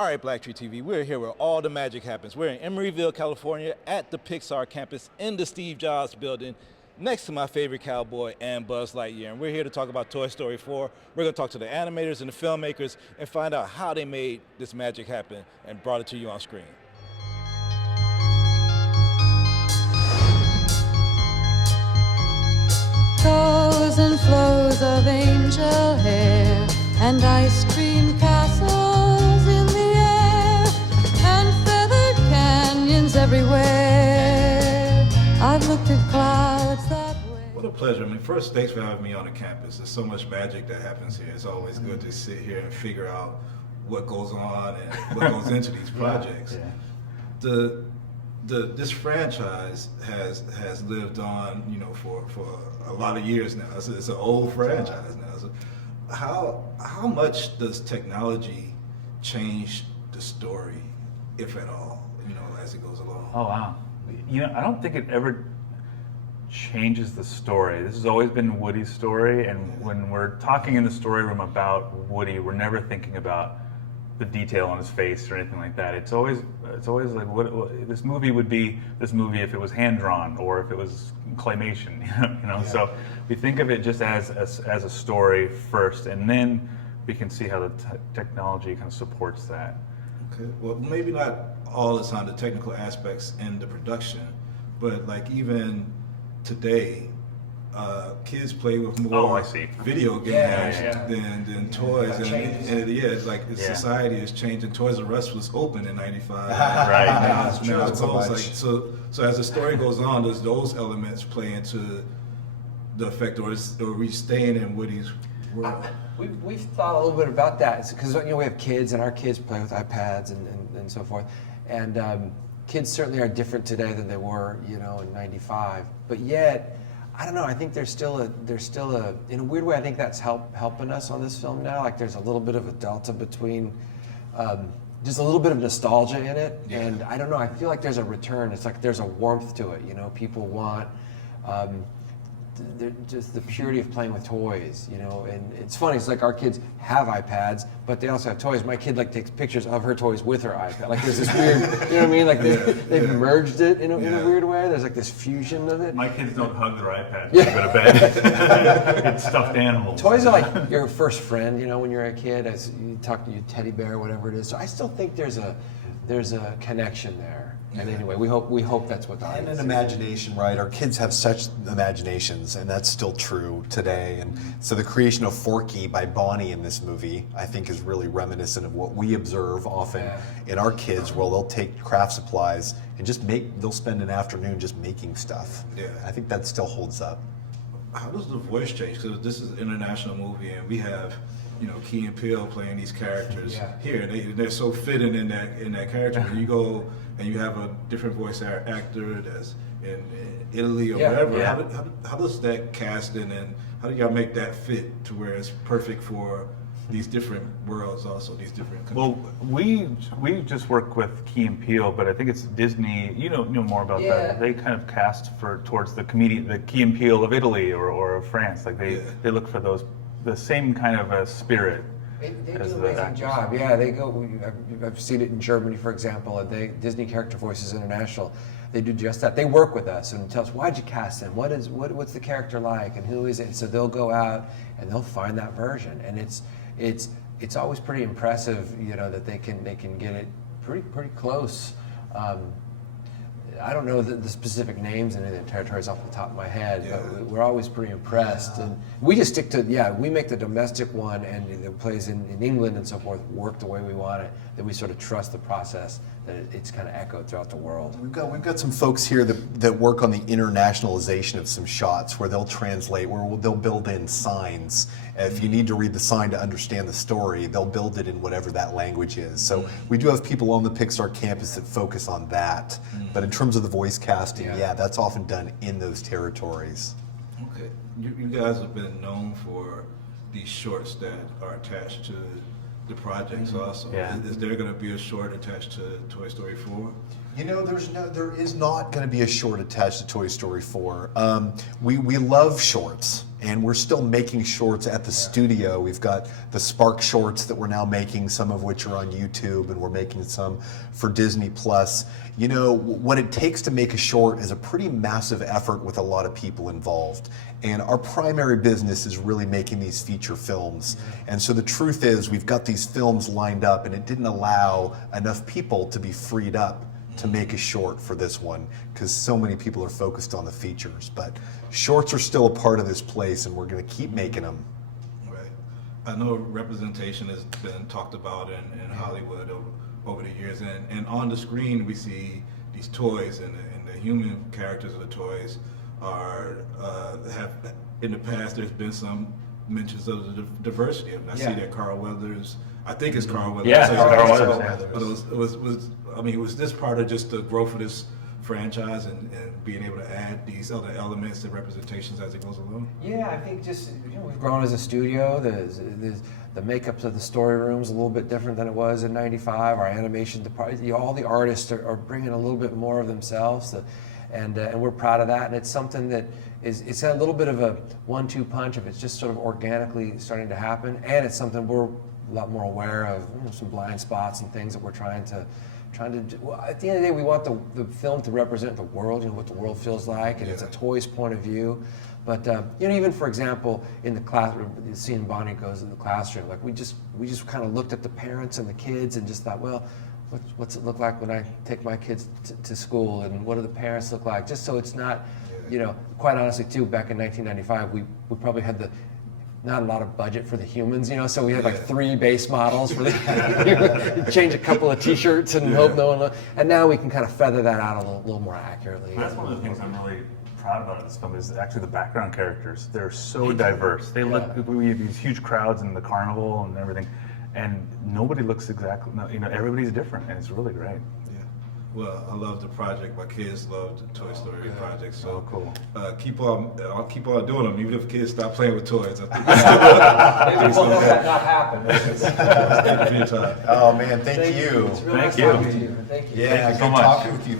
All right, Black Tree TV, we're here where all the magic happens. We're in Emeryville, California at the Pixar campus in the Steve Jobs building next to my favorite cowboy and Buzz Lightyear. And we're here to talk about Toy Story 4. We're going to talk to the animators and the filmmakers and find out how they made this magic happen and brought it to you on screen. Flows and flows of angel hair and ice cream castles in the air and feathered canyons everywhere. I've looked at clouds that way. What a pleasure. I mean, first, thanks for having me on the campus. There's so much magic that happens here. It's always good to sit here and figure out what goes on and what goes into these projects. This franchise has lived on, you know, for a lot of years now. It's an old franchise now. So how much does technology change the story, if at all, you know, as it goes along? Oh wow. You know, I don't think it ever changes the story. This has always been Woody's story, and when we're talking in the story room about Woody, we're never thinking about the detail on his face or anything like that. It's always like what this movie would be this movie if it was hand drawn or if it was claymation, you know. Yeah. So we think of it just as a story first, and then we can see how the technology kind of supports that. Okay. Well, maybe not all the time the technical aspects in the production, but like even today, kids play with more video games than toys, and it's like society is changing. Toys R Us was open in '95. Right. Now it's almost like so as the story goes on, does those elements play into the effect, or are we staying in Woody's world? We've thought a little bit about that because we have kids, and our kids play with iPads and so forth, and kids certainly are different today than they were, you know, in '95. But yet, I don't know. I think there's still a in a weird way. I think that's helping us on this film now. Like there's a little bit of a delta between just a little bit of nostalgia in it, and I don't know. I feel like there's a return. It's like there's a warmth to it. You know, people want just the purity of playing with toys. You know, and it's funny. It's like our kids have iPads, but they also have toys. My kid like takes pictures of her toys with her iPad. Like there's this weird, you know what I mean? Like they've merged it in a weird way. There's like this fusion of it. My kids don't hug their iPads when they go to bed. It's stuffed animals. Toys are like your first friend, you know, when you're a kid, as you talk to your teddy bear, whatever it is. So I still think there's a connection there. And anyway, we hope that's what the audience and an imagination, right? Our kids have such imaginations, and that's still true today. And so the creation of Forky by Bonnie in this movie, I think, is really reminiscent of what we observe often in our kids, where they'll take craft supplies and they'll spend an afternoon just making stuff. Yeah, I think that still holds up. How does the voice change? Because this is an international movie, and we have, you know, Key and Peele playing these characters here. They're so fitting in that character. When you go and you have a different voice actor that's in Italy or wherever, how does that casting and how do y'all make that fit to where it's perfect for these different worlds, also these different countries? Well, we just work with Key and Peele, but I think it's Disney. You know more about that. They kind of cast towards the Key and Peele of Italy or of France. Like they look for the same kind of a spirit. They do an amazing job. Yeah, they go. I've seen it in Germany, for example. And Disney Character Voices International. They do just that. They work with us and tell us, why'd you cast him? What's the character like, and who is it? So they'll go out and they'll find that version, and it's always pretty impressive, you know, that they can get it pretty close. I don't know the specific names in any of the territories off the top of my head, but we're always pretty impressed. And we just stick to, we make the domestic one, and it plays in England and so forth, work the way we want it, that we sort of trust the process, that it's kind of echoed throughout the world. We've got some folks here that work on the internationalization of some shots, where they'll translate, where they'll build in signs. If you need to read the sign to understand the story, they'll build it in whatever that language is. So we do have people on the Pixar campus that focus on that. But in terms of the voice casting, that's often done in those territories. Okay. You guys have been known for these shorts that are attached to the projects also. Yeah. Is there going to be a short attached to Toy Story 4? You know, there is not going to be a short attached to Toy Story 4. We love shorts, And we're still making shorts at the studio. We've got the Spark shorts that we're now making, some of which are on YouTube, and we're making some for Disney Plus. You know, what it takes to make a short is a pretty massive effort with a lot of people involved. And our primary business is really making these feature films. And so the truth is, we've got these films lined up, and it didn't allow enough people to be freed up to make a short for this one, because so many people are focused on the features. But shorts are still a part of this place, and we're going to keep making them. Right. I know representation has been talked about in Hollywood over the years, and on the screen we see these toys, and the human characters of the toys have in the past there's been some mentions of the diversity of them. I see that Carl Weathers, I think it's Carl Weathers. Yeah, Carl Weathers. But was this part of just the growth of this franchise and being able to add these other elements and representations as it goes along? Yeah, I think just, we've grown as a studio. The makeups of the story room's a little bit different than it was in '95. Our animation department, all the artists are bringing a little bit more of themselves, and we're proud of that. And it's something that it's a little bit of a 1-2 punch if it's just sort of organically starting to happen, and it's something we're a lot more aware of, some blind spots and things that we're trying to do. Well, at the end of the day, we want the film to represent the world, what the world feels like, and it's a toy's point of view. But even for example, in the classroom, the scene Bonnie goes in the classroom, like we just kind of looked at the parents and the kids and just thought, well, what's it look like when I take my kids to school, and what do the parents look like? Just so it's not, quite honestly too, back in 1995, we probably had not a lot of budget for the humans, so we had like 3 base models for the change a couple of t-shirts and hope no one and now we can kind of feather that out a little more accurately. That's one of the things I'm really proud about this film is actually the background characters. They're so diverse. They look, we have these huge crowds in the carnival and everything, and nobody looks exactly, everybody's different, and it's really great. Well, I love the project. My kids love the Toy Story project. So cool. I'll keep on doing them, even if kids stop playing with toys. I think Maybe we'll have that not happen. Thank you for your time. Oh man, thank you. It's really Thank nice you. talking to you. Thank you. Yeah, Thank you so good much. talking with you.